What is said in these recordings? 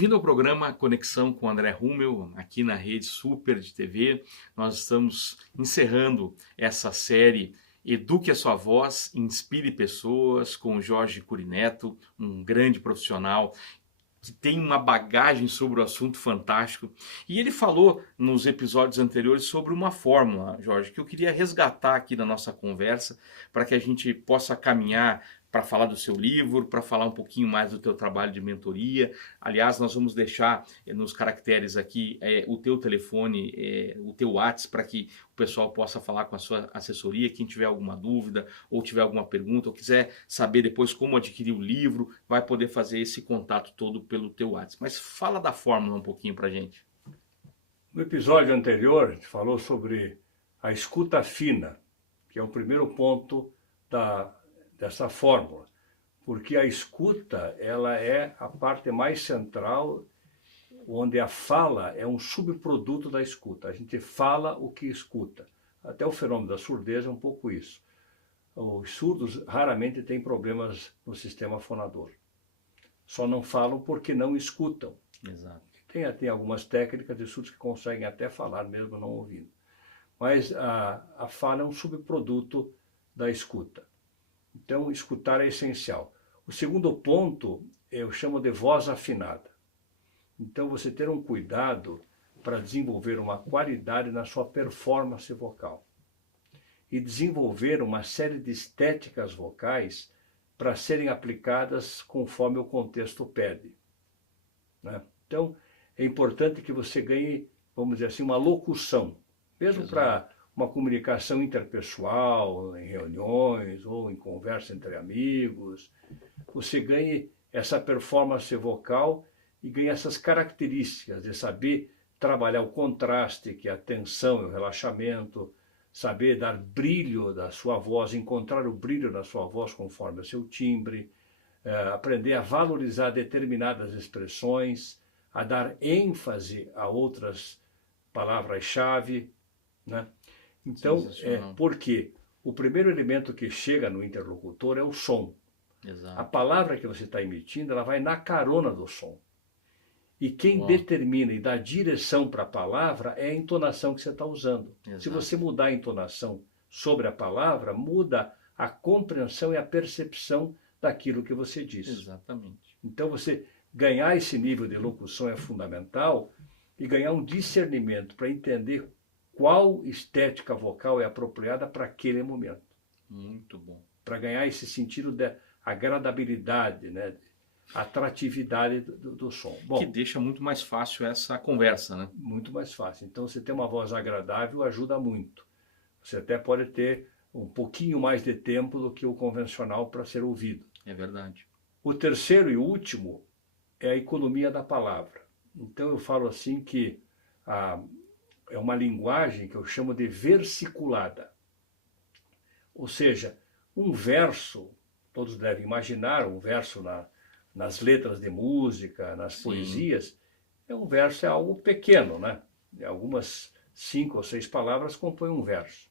Bem-vindo ao programa Conexão com André Rummel, aqui na Rede Super de TV. Nós estamos encerrando essa série Eduque a Sua Voz, Inspire Pessoas, com o Jorge Curineto, um grande profissional que tem uma bagagem sobre o assunto fantástico. E ele falou nos episódios anteriores sobre uma fórmula, Jorge, que eu queria resgatar aqui na nossa conversa, para que a gente possa caminhar para falar do seu livro, para falar um pouquinho mais do teu trabalho de mentoria. Aliás, nós vamos deixar nos caracteres aqui o teu telefone, o teu WhatsApp, para que o pessoal possa falar com a sua assessoria. Quem tiver alguma dúvida ou tiver alguma pergunta ou quiser saber depois como adquirir o livro, vai poder fazer esse contato todo pelo teu WhatsApp. Mas fala da fórmula um pouquinho para a gente. No episódio anterior, a gente falou sobre a escuta fina, que é o primeiro ponto dessa fórmula, porque a escuta ela é a parte mais central, onde a fala é um subproduto da escuta. A gente fala o que escuta. Até o fenômeno da surdez é um pouco isso. Os surdos raramente têm problemas no sistema fonador. Só não falam porque não escutam. Exato. Tem algumas técnicas de surdos que conseguem até falar mesmo não ouvindo. Mas a fala é um subproduto da escuta. Então, escutar é essencial. O segundo ponto eu chamo de voz afinada. Então, você ter um cuidado para desenvolver uma qualidade na sua performance vocal. E desenvolver uma série de estéticas vocais para serem aplicadas conforme o contexto pede, né? Então, é importante que você ganhe, vamos dizer assim, uma locução, mesmo para uma comunicação interpessoal, em reuniões ou em conversa entre amigos. Você ganhe essa performance vocal e ganhe essas características de saber trabalhar o contraste, que é a tensão e o relaxamento, saber dar brilho da sua voz, encontrar o brilho da sua voz conforme o seu timbre, aprender a valorizar determinadas expressões, a dar ênfase a outras palavras-chave, né? Então, porque o primeiro elemento que chega no interlocutor é o som. Exato. A palavra que você está emitindo, ela vai na carona do som. E quem determina e dá direção para a palavra é a entonação que você está usando. Exato. Se você mudar a entonação sobre a palavra, muda a compreensão e a percepção daquilo que você diz. Exatamente. Então, você ganhar esse nível de locução é fundamental e ganhar um discernimento para entender qual estética vocal é apropriada para aquele momento. Muito bom. Para ganhar esse sentido de agradabilidade, né? Atratividade do som. Bom, que deixa muito mais fácil essa conversa, né? Muito mais fácil. Então, você ter uma voz agradável ajuda muito. Você até pode ter um pouquinho mais de tempo do que o convencional para ser ouvido. É verdade. O terceiro e último é a economia da palavra. Então, eu falo assim que é uma linguagem que eu chamo de versiculada. Ou seja, um verso, todos devem imaginar um verso nas letras de música, nas poesias, um verso é algo pequeno, né? Algumas 5 ou 6 palavras compõem um verso.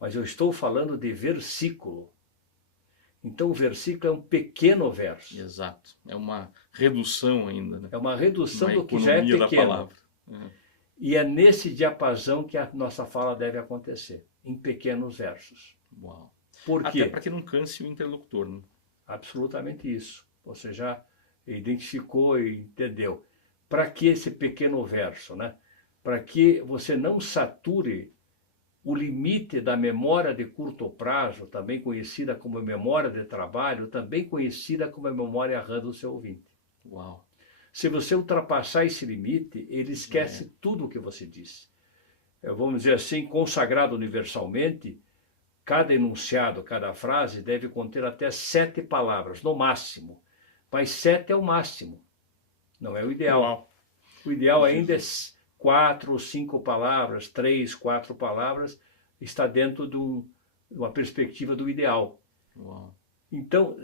Mas eu estou falando de versículo. Então o versículo é um pequeno verso. Exato. É uma redução ainda, né? É uma redução do que já é pequeno. Da palavra. E é nesse diapasão que a nossa fala deve acontecer, em pequenos versos. Uau. Por quê? Até para que não canse o interlocutor, né? Absolutamente isso. Você já identificou e entendeu. Para que esse pequeno verso, né? Para que você não sature o limite da memória de curto prazo, também conhecida como memória de trabalho, também conhecida como a memória RAM do seu ouvinte. Uau. Se você ultrapassar esse limite, ele esquece tudo o que você disse. Vamos dizer assim, consagrado universalmente, cada enunciado, cada frase deve conter até 7 palavras, no máximo. Mas 7 é o máximo, não é o ideal. Uau. O ideal ainda é 4 ou 5 palavras, 3, 4 palavras, está dentro de uma perspectiva do ideal. Uau. Então,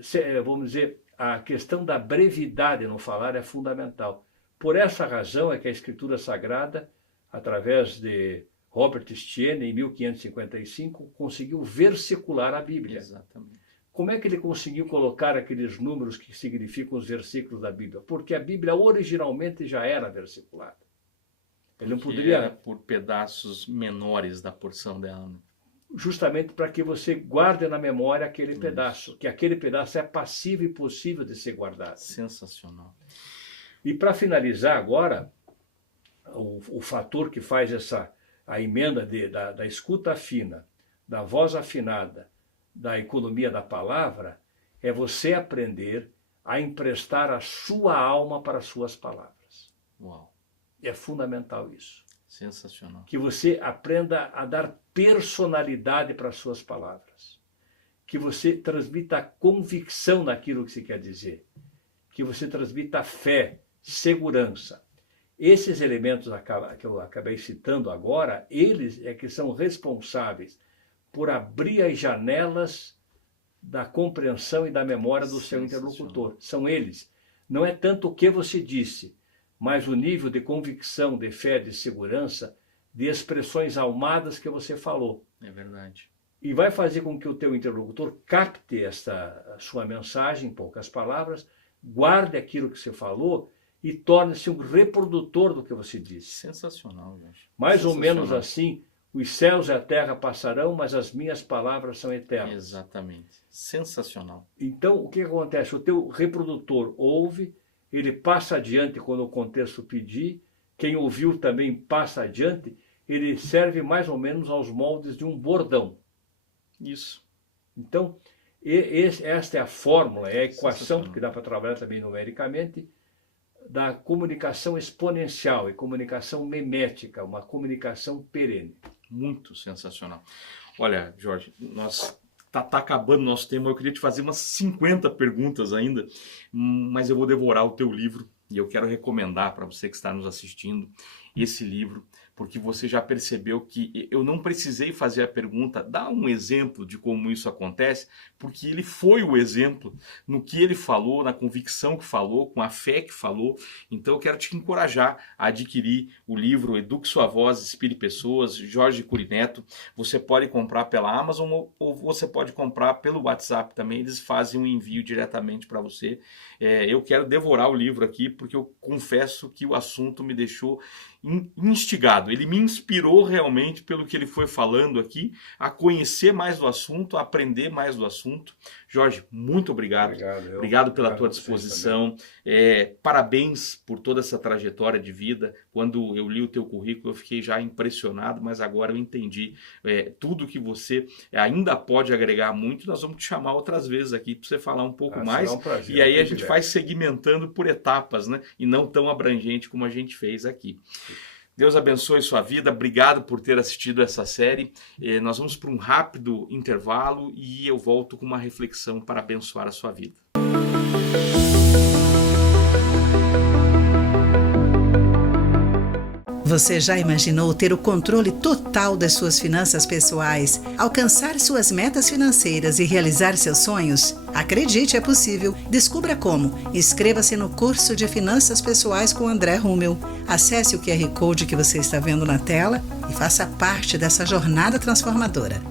vamos dizer, a questão da brevidade no falar é fundamental. Por essa razão é que a Escritura Sagrada, através de Robert Estienne, em 1555, conseguiu versicular a Bíblia. Exatamente. Como é que ele conseguiu colocar aqueles números que significam os versículos da Bíblia? Porque a Bíblia originalmente já era versiculada. Ele não Que poderia, era por pedaços menores da porção dela, né? justamente para que você guarde na memória aquele pedaço, que aquele pedaço é passivo e possível de ser guardado. Sensacional. E para finalizar agora, o fator que faz a emenda da escuta fina, da voz afinada, da economia da palavra, é você aprender a emprestar a sua alma para as suas palavras. Uau. É fundamental isso. Sensacional. Que você aprenda a dar personalidade para as suas palavras. Que você transmita convicção naquilo que você quer dizer. Que você transmita fé, segurança. Esses elementos que eu acabei citando agora, eles é que são responsáveis por abrir as janelas da compreensão e da memória do seu interlocutor. São eles. Não é tanto o que você disse, mas o nível de convicção, de fé, de segurança, de expressões almadas que você falou. É verdade. E vai fazer com que o teu interlocutor capte esta sua mensagem, em poucas palavras, guarde aquilo que você falou e torne-se um reprodutor do que você disse. Sensacional, Jorge. Mais ou menos assim, os céus e a terra passarão, mas as minhas palavras são eternas. Exatamente. Sensacional. Então, o que acontece? O teu reprodutor ouve, ele passa adiante quando o contexto pedir, quem ouviu também passa adiante, ele serve mais ou menos aos moldes de um bordão. Isso. Então, esta é a fórmula, é a equação que dá para trabalhar também numericamente, da comunicação exponencial e comunicação memética, uma comunicação perene. Muito sensacional. Olha, Jorge, tá acabando o nosso tema. Eu queria te fazer umas 50 perguntas ainda, mas eu vou devorar o teu livro e eu quero recomendar para você que está nos assistindo esse livro, porque você já percebeu que eu não precisei fazer a pergunta, dá um exemplo de como isso acontece, porque ele foi o exemplo no que ele falou, na convicção que falou, com a fé que falou. Então eu quero te encorajar a adquirir o livro Eduque Sua Voz, Inspire Pessoas, Jorge Cury Neto. Você pode comprar pela Amazon ou você pode comprar pelo WhatsApp também, eles fazem um envio diretamente para você. Eu quero devorar o livro aqui, porque eu confesso que o assunto me deixou instigado, ele me inspirou realmente pelo que ele foi falando aqui, a conhecer mais do assunto, a aprender mais do assunto. Jorge, muito obrigado. Obrigado pela tua disposição. Parabéns por toda essa trajetória de vida. Quando eu li o teu currículo, eu fiquei já impressionado, mas agora eu entendi tudo que você ainda pode agregar muito. Nós vamos te chamar outras vezes aqui para você falar um pouco mais. Prazer, e aí a gente vai segmentando por etapas, né? E não tão abrangente como a gente fez aqui. Deus abençoe sua vida, obrigado por ter assistido essa série. Nós vamos para um rápido intervalo e eu volto com uma reflexão para abençoar a sua vida. Você já imaginou ter o controle total das suas finanças pessoais, alcançar suas metas financeiras e realizar seus sonhos? Acredite, é possível. Descubra como. Inscreva-se no curso de Finanças Pessoais com André Rummel. Acesse o QR Code que você está vendo na tela e faça parte dessa jornada transformadora.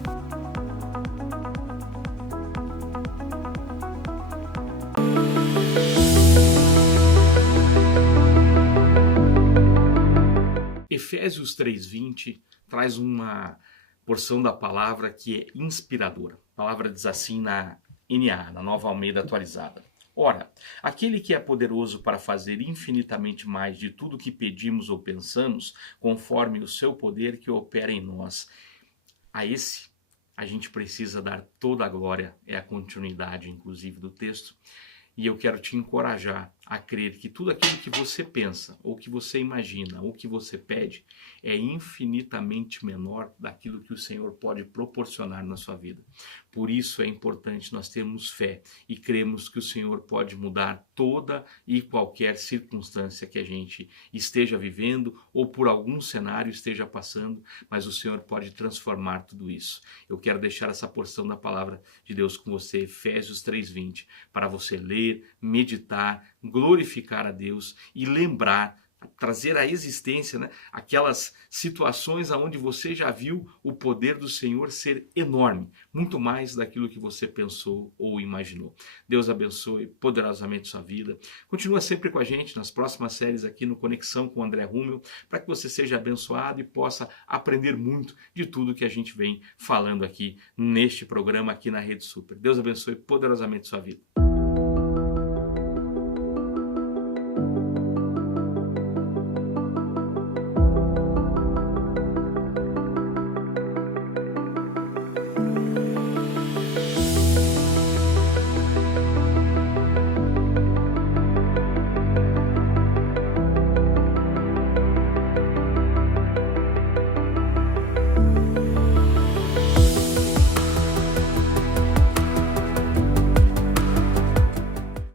Efésios 3:20 traz uma porção da palavra que é inspiradora. A palavra diz assim na NA, na Nova Almeida Atualizada. Ora, aquele que é poderoso para fazer infinitamente mais de tudo que pedimos ou pensamos, conforme o seu poder que opera em nós. A esse a gente precisa dar toda a glória, é a continuidade inclusive do texto. E eu quero te encorajar a crer que tudo aquilo que você pensa, ou que você imagina, ou que você pede, é infinitamente menor daquilo que o Senhor pode proporcionar na sua vida. Por isso é importante nós termos fé e cremos que o Senhor pode mudar toda e qualquer circunstância que a gente esteja vivendo ou por algum cenário esteja passando, mas o Senhor pode transformar tudo isso. Eu quero deixar essa porção da palavra de Deus com você, Efésios 3:20, para você ler, meditar, glorificar a Deus e lembrar trazer à existência, né, aquelas situações onde você já viu o poder do Senhor ser enorme, muito mais daquilo que você pensou ou imaginou. Deus abençoe poderosamente sua vida. Continua sempre com a gente nas próximas séries aqui no Conexão com André Rummel, para que você seja abençoado e possa aprender muito de tudo que a gente vem falando aqui neste programa aqui na Rede Super. Deus abençoe poderosamente sua vida.